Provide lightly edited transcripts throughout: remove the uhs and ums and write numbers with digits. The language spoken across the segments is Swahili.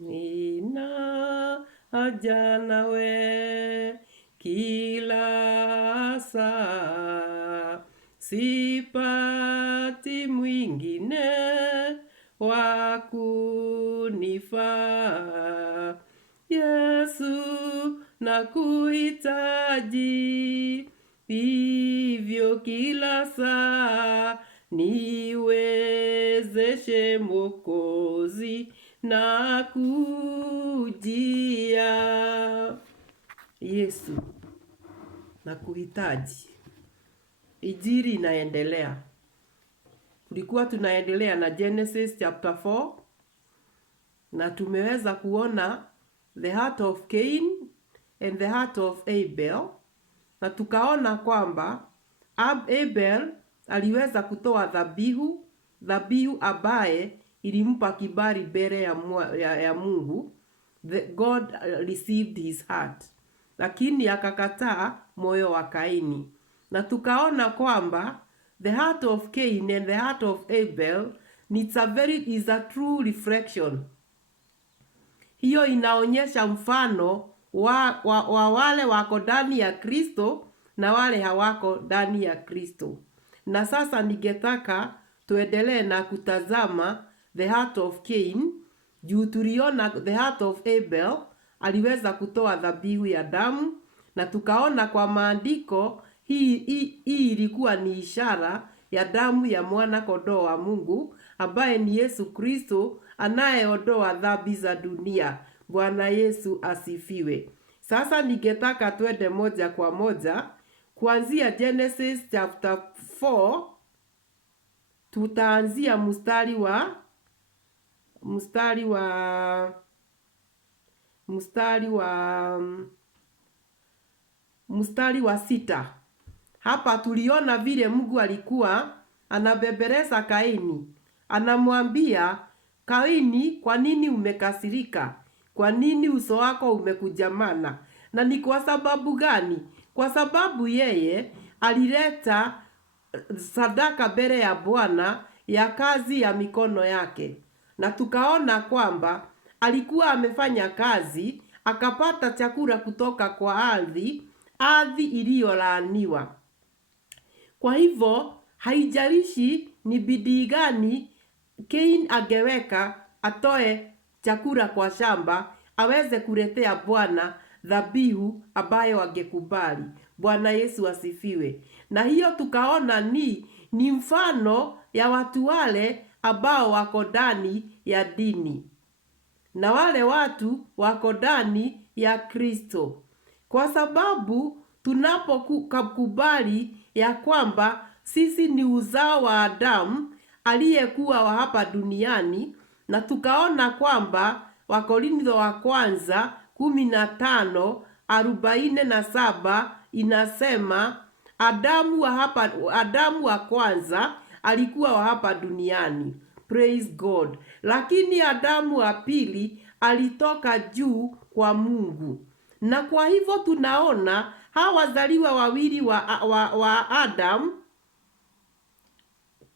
nina haja nawe kila saa, sipati mwingine wa kunifaa. Yesu nakuhitaji, hivyo kila saa niwezeshe Mwokozi nakujia. Yesu nakuhitaji. Injili inaendelea. Tulikuwa tunaendelea na Genesis chapter 4 na tumeweza kuona the heart of Cain and the heart of Abel, na tukaona kwamba Abel aliweza kutoa dhabihu ambaye ilimpa kibali mbele ya Mungu. God received his heart, lakini akakataa moyo wa Kaini. Na tukaona kwamba the heart of Cain and the heart of Abel is a true reflection. Hiyo inaonyesha mfano wa wale wako ndani ya Kristo na wale hawako ndani ya Kristo. Na sasa ningetaka tuendelee na kutazama the heart of Cain, juu tuliona the heart of Abel aliweza kutoa dhabihu ya damu, na tukaona kwa maandiko hii ilikuwa ni ishara ya damu ya mwana kondoo wa Mungu ambaye ni Yesu Kristo anayeondoa dhambi za dunia. Bwana Yesu asifiwe. Sasa ningetaka twende moja kwa moja kuanzia Genesis chapter 4. Tutaanzia mstari wa 6. Hapa tuliona vile Mungu alikuwa anabebeleza Kaini. Anamwambia Kaini, kwa nini umekasirika? Kwa nini uso wako umekujamana? Na ni kwa sababu gani? Kwa sababu yeye alileta sadaka mbele ya Bwana ya kazi ya mikono yake. Na tukaona kwamba alikuwa amefanya kazi, akapata chakula kutoka kwa ardhi iliyolaaniwa. Kwa hivyo haijalishi ni bidii gani Cain angeweka atoe chakula kwa shamba aweze kuletea Bwana dhabihu ambayo angekubali. Bwana Yesu asifiwe. Na hiyo tukaona ni mfano ya watu wale ambao wako ndani ya dini na wale watu wako ndani ya Kristo, kwa sababu tunapokubali ya kwamba sisi ni uzao wa Adamu aliyekuwa wa hapa duniani, na tukaona kwamba Wakorintho wa kwanza 15:47 inasema Adamu wa kwanza alikuwa wa hapa duniani. Praise God. Lakini Adamu wa pili alitoka juu kwa Mungu. Na kwa hivyo tunaona hawa wazaliwa wawili wa Adam,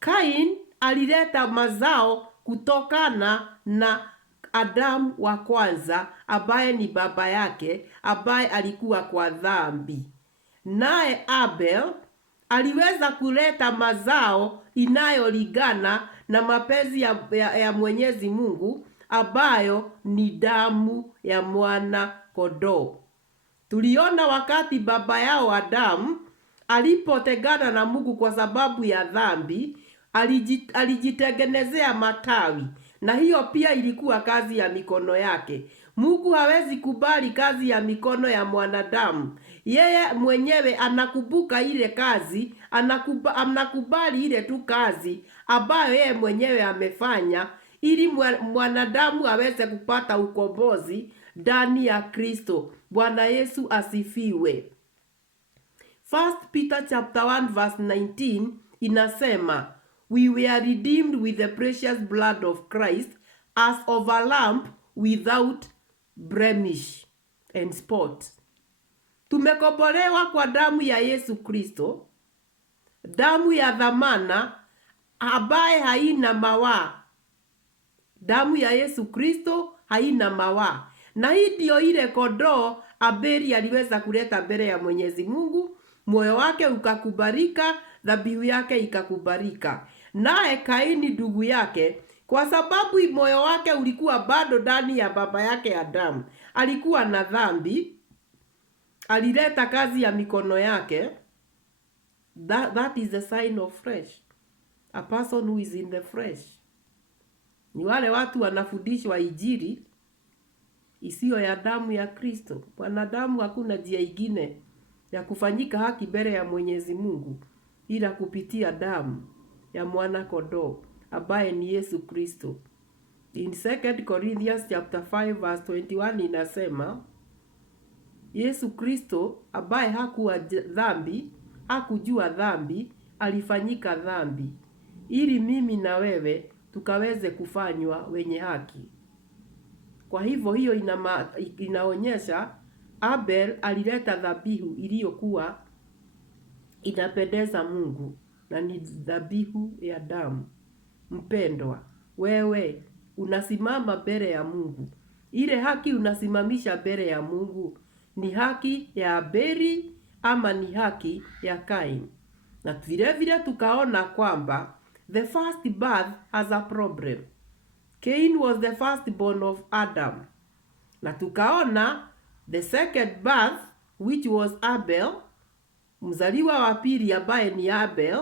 Cain alileta mazao kutokana na Adamu wa kwanza ambaye ni baba yake ambaye alikuwa kwa dhambi. Naye Abel aliweza kuleta mazao inayolingana na mapenzi ya Mwenyezi Mungu ambayo ni damu ya mwana kondoo. Tuliona wakati baba yao Adamu alipotengana na Mungu kwa sababu ya dhambi, alijitengenezea matawi, na hiyo pia ilikuwa kazi ya mikono yake. Mungu hawezi kubali kazi ya mikono ya mwanadamu. Yeye mwenyewe anakumbuka ile kazi, anakubali ile tu kazi ambayo yeye mwenyewe amefanya, ili mwanadamu aweze kupata ukombozi ndani ya Kristo. Bwana Yesu asifiwe. 1 Peter chapter 1 verse 19 inasema, we were redeemed with the precious blood of Christ as of a lamb without blemish and spot. Tumekombolewa kwa damu ya Yesu Kristo, damu ya dhamana ambaye haina mawaa. Damu ya Yesu Kristo haina mawa. Na hii ndio ile kondoo Abeli aliweza kuleta mbele ya Mwenyezi Mungu, moyo wake ukakubalika, dhabihu yake ikakubalika. Naye Kaini ndugu yake, kwa sababu moyo wake ulikuwa bado ndani ya baba yake Adamu, alikuwa na dhambi, alileta kazi ya mikono yake. That is the sign of flesh. A person who is in the flesh. Ni wale watu wanafundishwa injili isiyo ya damu ya Kristo. Wanadamu hakuna njia ingine ya kufanyika haki mbele ya Mwenyezi Mungu ila kupitia damu ya mwana kondoo ambaye ni Yesu Kristo. In 2 Corinthians chapter 5 verse 21 inasema Yesu Kristo ambaye hakuwa dhambi, hakujua dhambi, alifanyika dhambi ili mimi na wewe tukaweze kufanywa wenye haki. Kwa hivyo hiyo inaonyesha Abel alileta dhabihu iliyokuwa inapendeza Mungu, na ni dhabihu ya damu. Mpendwa, wewe unasimama mbele ya Mungu. Ile haki unasimamisha mbele ya Mungu ni haki ya Abeli ama ni haki ya Kain? Na vile vile tukaona kwamba the first birth has a problem. Cain was the firstborn of Adam. Na tukaona the second birth which was Abel, mzaliwa wa pili ambaye ni Abel,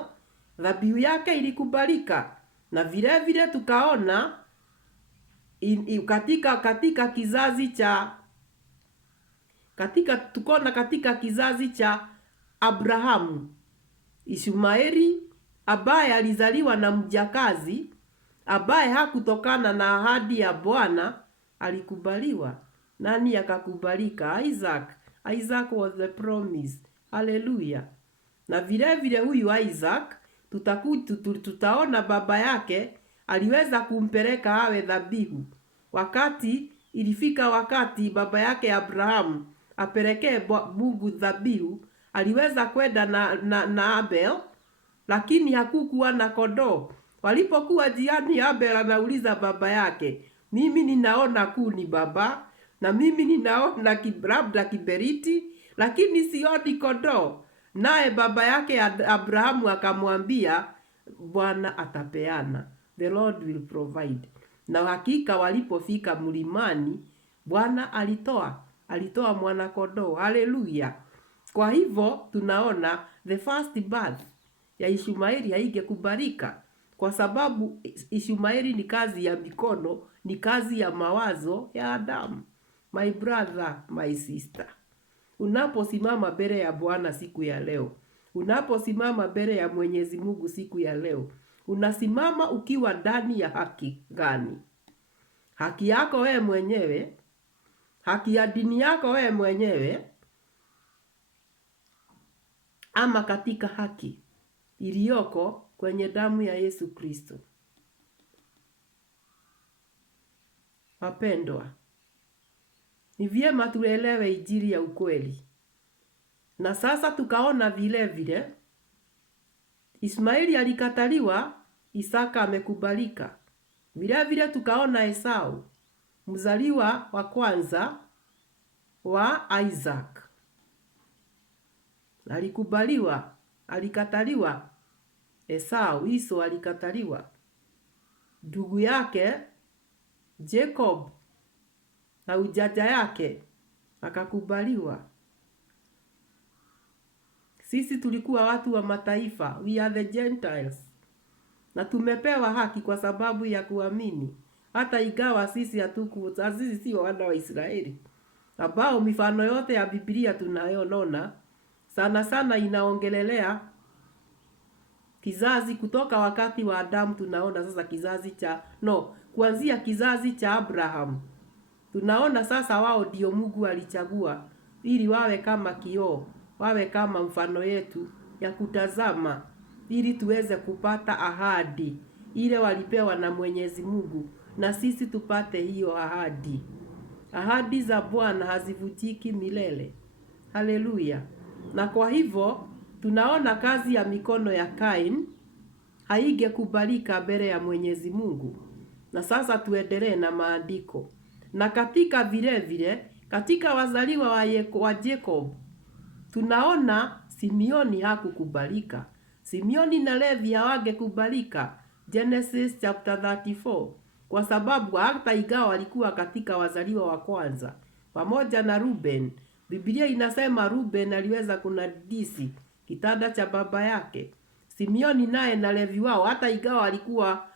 dhabihu yake ilikubalika. Na vile vile tukaona katika kizazi cha katika kizazi cha Abrahamu, Ishmaeli ambaye alizaliwa na mjakazi ambaye hakutokana na ahadi ya Bwana alikubaliwa. Nani akakubalika? Isaac. Isaac was the promise. Hallelujah. Na vile vile huyu Isaac tutaona baba yake aliweza kumpeleka awe dhabihu. Wakati ilifika wakati baba yake Abrahamu apelekee Mungu dhabihu, aliweza kwenda na Abel, lakini hakukuwa na kondoo. Walipokuwa jiani, Abel anauliza baba yake, mimi ninaona kuni baba, na mimi ninaona labda kiberiti, lakini sioni kondoo. Naye baba yake Abrahamu akamwambia, Bwana atapeana, the Lord will provide. Na hakika walipofika mlimani, Bwana alitoa mwana kondoo. Haleluya. Kwa hivyo tunaona the first birth ya Ishmaeli haingekubalika, kwa sababu Ishmaeli ni kazi ya mikono, ni kazi ya mawazo ya Adamu. My brother, my sister, unaposimama mbele ya Bwana siku ya leo, unaposimama mbele ya Mwenyezi Mungu siku ya leo, unasimama ukiwa ndani ya haki gani? Haki yako wewe mwenyewe, haki ya dini yako wewe mwenyewe, ama katika haki iliyoko kwenye damu ya Yesu Kristo? Wapendwa, ni vyema tuelewe injili ya ukweli. Na sasa tukaona vile vile Ismaili alikataliwa, Isaka amekubalika. Vile vile tukaona Esau, mzaliwa wa kwanza wa Isaac, alikubaliwa, alikataliwa. Esau alikataliwa. Ndugu yake Jacob na ujanja yake akakubaliwa. Sisi tulikuwa watu wa mataifa, we are the Gentiles, na tumepewa haki kwa sababu ya kuamini. Hata ingawa sisi sio wana wa Israeli, ambao mifano yote ya Biblia tunayoona sana sana inaongelelea kizazi kutoka wakati wa Adamu. Tunaona sasa kuanzia kizazi cha Abraham. Tunaona sasa wao ndio Mungu alichagua ili wawe kama kioo, wawe kama mfano yetu ya kutazama, ili tuweze kupata ahadi ile walipewa na Mwenyezi Mungu, na sisi tupate hiyo ahadi. Ahadi za Bwana hazivujiki milele. Haleluya. Na kwa hivyo tunaona kazi ya mikono ya Kain haingekubalika mbele ya Mwenyezi Mungu. Na sasa tuendelee na maandiko. Na katika vile vile katika wazaliwa wa Jacob tunaona Simeoni hakukubalika. Simeoni na Levi hawangekubalika, Genesis chapter 34, kwa sababu hata ingawa walikuwa katika wazaliwa wa kwanza pamoja na Ruben, Biblia inasema Ruben aliweza kunadisi kitanda cha baba yake. Simeoni naye na Levi wao, hata ingawa walikuwa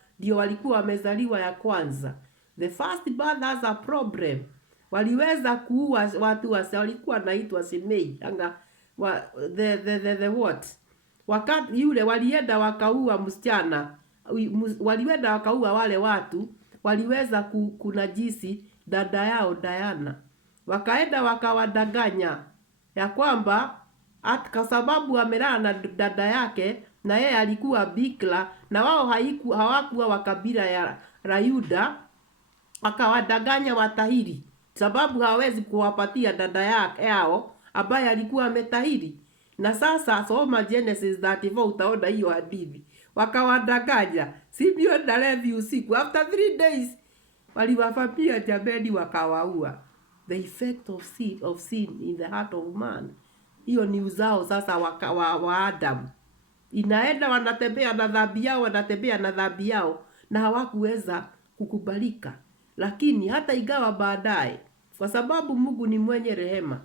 wamezaliwa ya kwanza, the first birth has a problem. Waliweza kuua watu walikuwa naitwa Simei anga the what, wakati yule walienda wakaua msichana, walienda wakaua wale watu waliweza kunajisi dada yao Diana, wakaenda wakawadanganya ya kwamba kwa sababu amelala na dada yake na yeye alikuwa bikira na wao hawakuwa wa kabila ya Yuda, akawadanganya watahiri sababu hawezi kuwapatia dada yao ambaye alikuwa ametahiri. Na sasa soma Genesis 34 utaona hiyo hadithi. Wakawadanganya Simeoni na Levi usiku, after 3 days waliwafamia Jabedi wakawaua. The effect of sin in the heart of man. Hiyo ni uzao sasa wa Adam. Inaenda wanatembea na dhambi yao na hawakuweza kukubalika. Lakini hata igawa baadaye, kwa sababu Mungu ni mwenye rehema.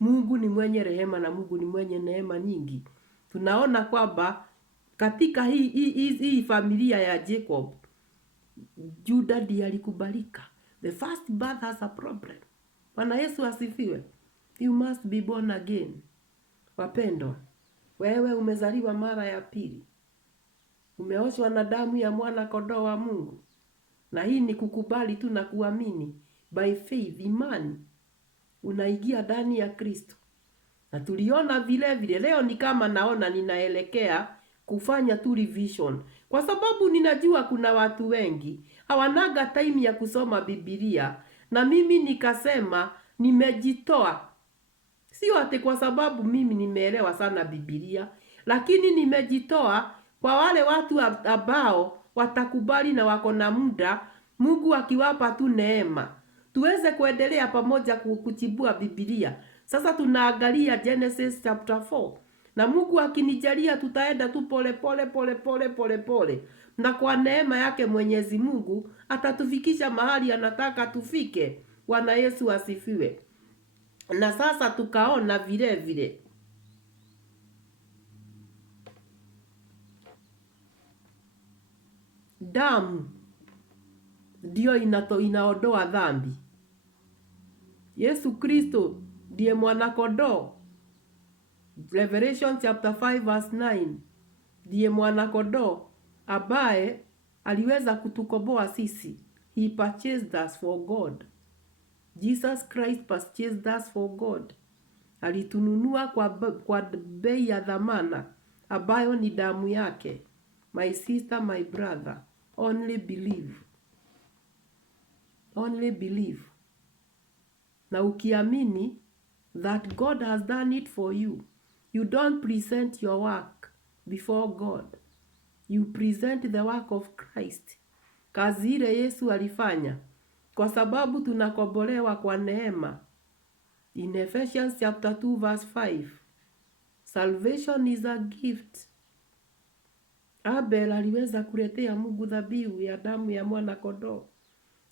Mungu ni mwenye rehema na Mungu ni mwenye neema nyingi. Tunaona kwamba katika hii familia ya Jacob, Juda ndiye alikubalika. The first birth has a problem. Bwana Yesu asifiwe. You must be born again. Wapendwa, wewe umezaliwa mara ya pili. Umeoshwa na damu ya mwana kondoo wa Mungu. Na hii ni kukubali tu na kuamini. By faith, imani, unaingia ndani ya Kristo. Na tuliona vile vile, leo ni kama naona ninaelekea kufanya tu revision. Kwa sababu ninajua kuna watu wengi hawanaga time ya kusoma Biblia. Na mimi nikasema nimejitoa. Sio ate kwa sababu mimi nimeelewa sana Biblia, lakini nimejitoa kwa wale watu ambao watakubali na wako na muda, Mungu akiwapa tu neema, tuweze kuendelea pamoja kuchibua Biblia. Sasa tunaangalia Genesis chapter 4. Na Mungu akinijalia tutaenda tu pole. Na kwa neema yake Mwenyezi Mungu atatufikisha mahali anataka tufike. Bwana Yesu asifiwe. Na sasa tukaona vile vile damu ndio inaondoa dhambi. Yesu Kristo ndiye mwana kondoo. Revelation chapter 5 verse 9. Ndiye mwana kondoo ambaye aliweza kutukomboa sisi. He purchased us for God. Jesus Christ purchased us for God. Alitununua kwa bei ya dhamana ambayo ni damu yake. My sister, my brother, only believe. Only believe. Na ukiamini that God has done it for you, you don't present your work before God. You present the work of Christ. Kazi ile Yesu alifanya. Kwa sababu tunakombolewa kwa neema. In Ephesians chapter 2 verse 5. Salvation is a gift. Abel aliweza kuletea Mungu dhabihu ya damu ya mwana kondoo.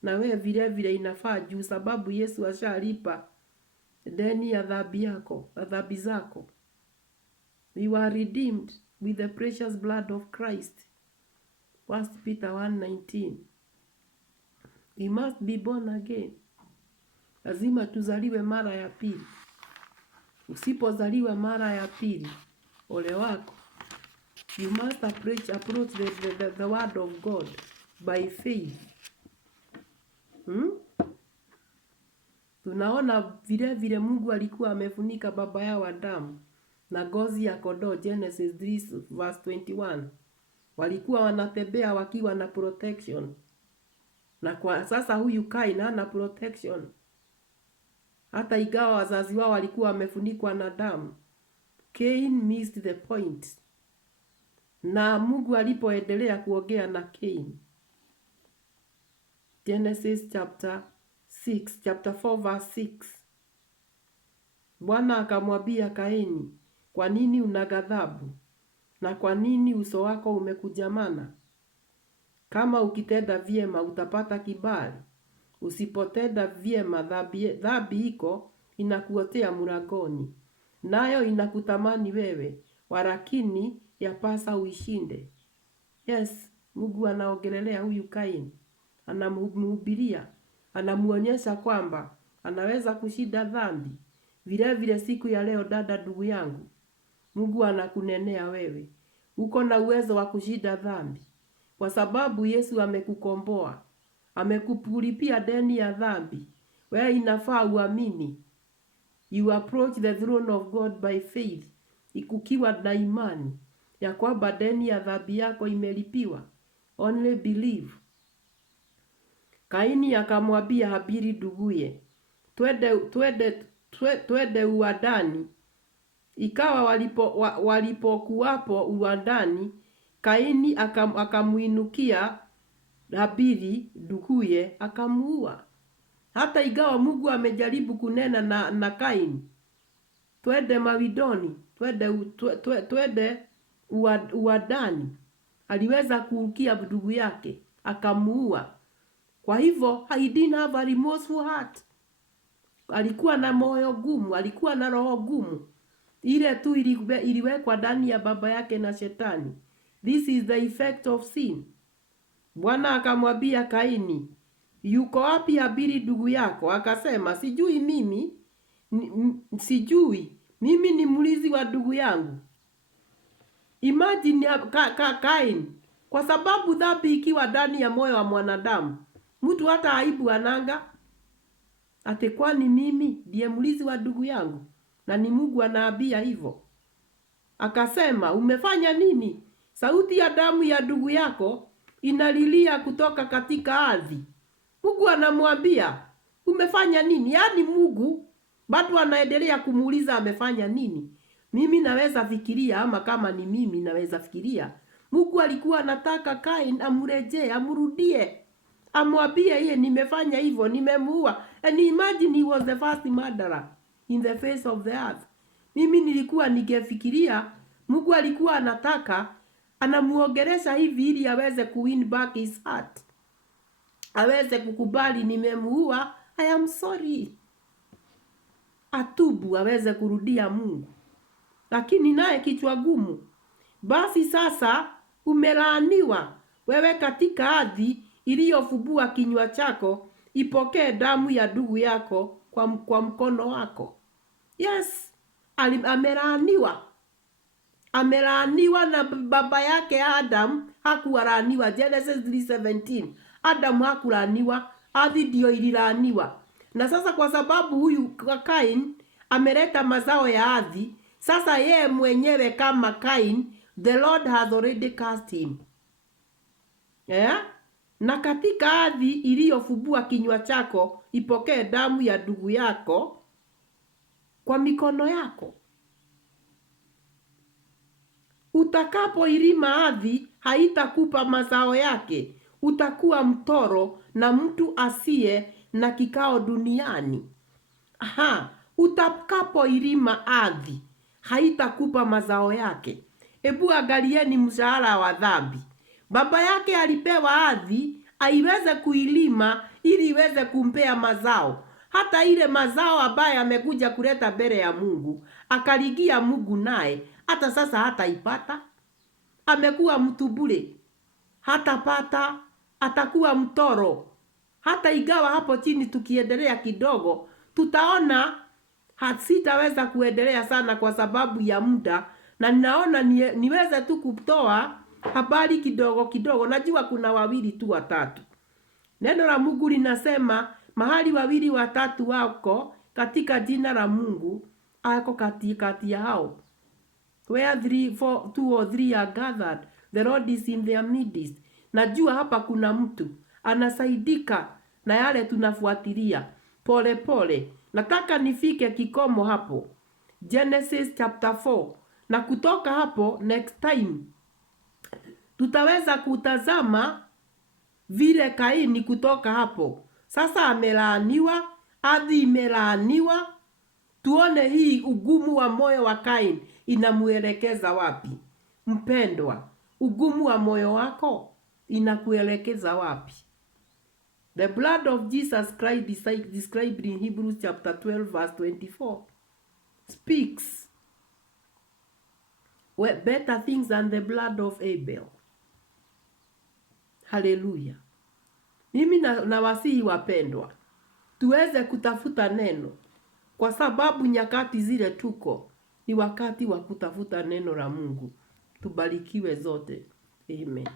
Na wewe vile vile inafaa juu sababu Yesu ashalipa deni ya dhambi zako. We were redeemed with the precious blood of Christ. 1 Peter 1:19. We must be born again. Lazima tuzaliwe mara ya pili. Usipozaliwa mara ya pili, ole wako. You must approach the word of God by faith. Tunaona vile vile Mungu alikuwa amefunika baba yao Adamu na ngozi ya kondoo, Genesis 3 verse 21. Walikuwa wanatembea wakiwa na protection. Na kwa sasa huyu Kain hana protection. Hata ingawa wazazi wao walikuwa wamefunikwa na damu. Cain missed the point. Na Mungu alipoendelea kuongea na Cain, Genesis chapter 6, chapter 4 verse 6. Bwana akamwambia Kaini, kwa nini una ghadhabu? Na kwa nini uso wako umekujamana? Kama ukitenda vyema utapata kibali. Usipotenda vyema dhambi iko inakuotea mlangoni. Nayo inakutamani wewe, walakini yapasa uishinde. Yes, Mungu anaongelelea huyu Kaini. Anamhubiria, anamuonyesha kwamba anaweza kushinda dhambi. Vile vile siku ya leo, dada, ndugu yangu, Mungu anakunenea wewe. Uko na uwezo wa kushinda dhambi. Kwa sababu Yesu amekukomboa. Amekupulipia deni ya dhambi. Wewe inafaa uamini. You approach the throne of God by faith. Ikukiwa na imani ya kwamba deni ya dhambi yako imelipiwa. Only believe. Kaini akamwambia Habili nduguye, twende uwandani. Ikawa walipokuwapo uwandani, Kaini akamuinukia Habili nduguye akamuua. Hata ingawa Mungu amejaribu kunena na Kaini, twende mawindoni, twende uwandani, aliweza kuukia ndugu yake akamuua. Kwa hivyo he didn't have a remorseful heart. Alikuwa na moyo gumu, alikuwa na roho gumu. Ile tu iliwekwa ndani ya baba yake na Shetani. This is the effect of sin. Bwana akamwambia Kaini, yuko wapi Habili ndugu yako? Akasema, sijui mimi ni mlizi wa ndugu yangu. Imagine Kaini, kwa sababu dhambi ikiwa ndani ya moyo wa mwanadamu, mtu hata aibu ananga. Ate kwani mimi ndiye mlizi wa ndugu yangu? Na ni Mungu anaambia hivyo. Akasema, umefanya nini? Sauti ya damu ya ndugu yako inalilia kutoka katika ardhi. Mungu anamwambia, umefanya nini? Yaani Mungu bado anaendelea kumuuliza amefanya nini. Mimi naweza fikiria, ama kama ni mimi naweza fikiria, Mungu alikuwa anataka Kain amrejee, amrudie. Amwambie yeye, nimefanya hivyo, nimemuua. And imagine he was the first murderer in the face of the earth. Mimi nilikuwa ningefikiria Mungu alikuwa anataka anamuongelesha hivi ili aweze kuwin back his heart. Aweze kukubali nimemuua, I am sorry. Atubu, aweze kurudia Mungu. Lakini naye kichwa gumu. Basi sasa umelaaniwa wewe katika ardhi iliyofubua kinywa chako, ipokee damu ya ndugu yako kwa mkono wako. Yes, amelaaniwa. Amelaaniwa na baba yake Adam hakulaaniwa. Genesis 3:17. Adam hakulaaniwa, ardhi ndio ililaaniwa. Na sasa kwa sababu huyu Kain ameleta mazao ya ardhi, sasa yeye mwenyewe kama Kain, the Lord has already cast him. Yeah? Na katika ardhi iliyofubua kinywa chako, ipokee damu ya ndugu yako kwa mikono yako. Utakapoilima ardhi, haitakupa mazao yake. Utakuwa mtoro na mtu asiye na kikao duniani. Utakapoilima ardhi, haitakupa mazao yake. Ebu angalieni mshahara wa dhambi. Baba yake alipewa ardhi aiweze kuilima ili iweze kumpea mazao. Hata ile mazao ambaye amekuja kuleta mbele ya Mungu, akaligia Mungu naye, hata sasa hataipata. Amekuwa mtu bure. Hatapata, atakuwa mtoro. Hata igawa hapo chini tukiendelea kidogo, tutaona sitaweza kuendelea sana kwa sababu ya muda, na ninaona niweze tu kutoa habari kidogo kidogo. Najua kuna wawili tu watatu. Neno la Mungu linasema mahali wawili watatu wako katika jina la Mungu, ako katikati ya hao. Where 2 or 3 are gathered, the Lord is in their midst. Najua hapa kuna mtu anasaidika na yale tunafuatilia pole pole. Nataka nifike kikomo hapo, Genesis chapter 4, na kutoka hapo next time tutaweza kutazama vile Kaini kutoka hapo Sasa amelaaniwa, ardhi imelaaniwa. Tuone hii ugumu wa moyo wa Kain inamuelekeza wapi? Mpendwa, ugumu wa moyo wako inakuelekeza wapi? The blood of Jesus Christ described in Hebrews chapter 12 verse 24 speaks better things than the blood of Abel. Hallelujah. Mimi na wasihi wapendwa, tuweze kutafuta neno, kwa sababu nyakati zile tuko ni wakati wa kutafuta neno la Mungu. Tubarikiwe zote. Amen.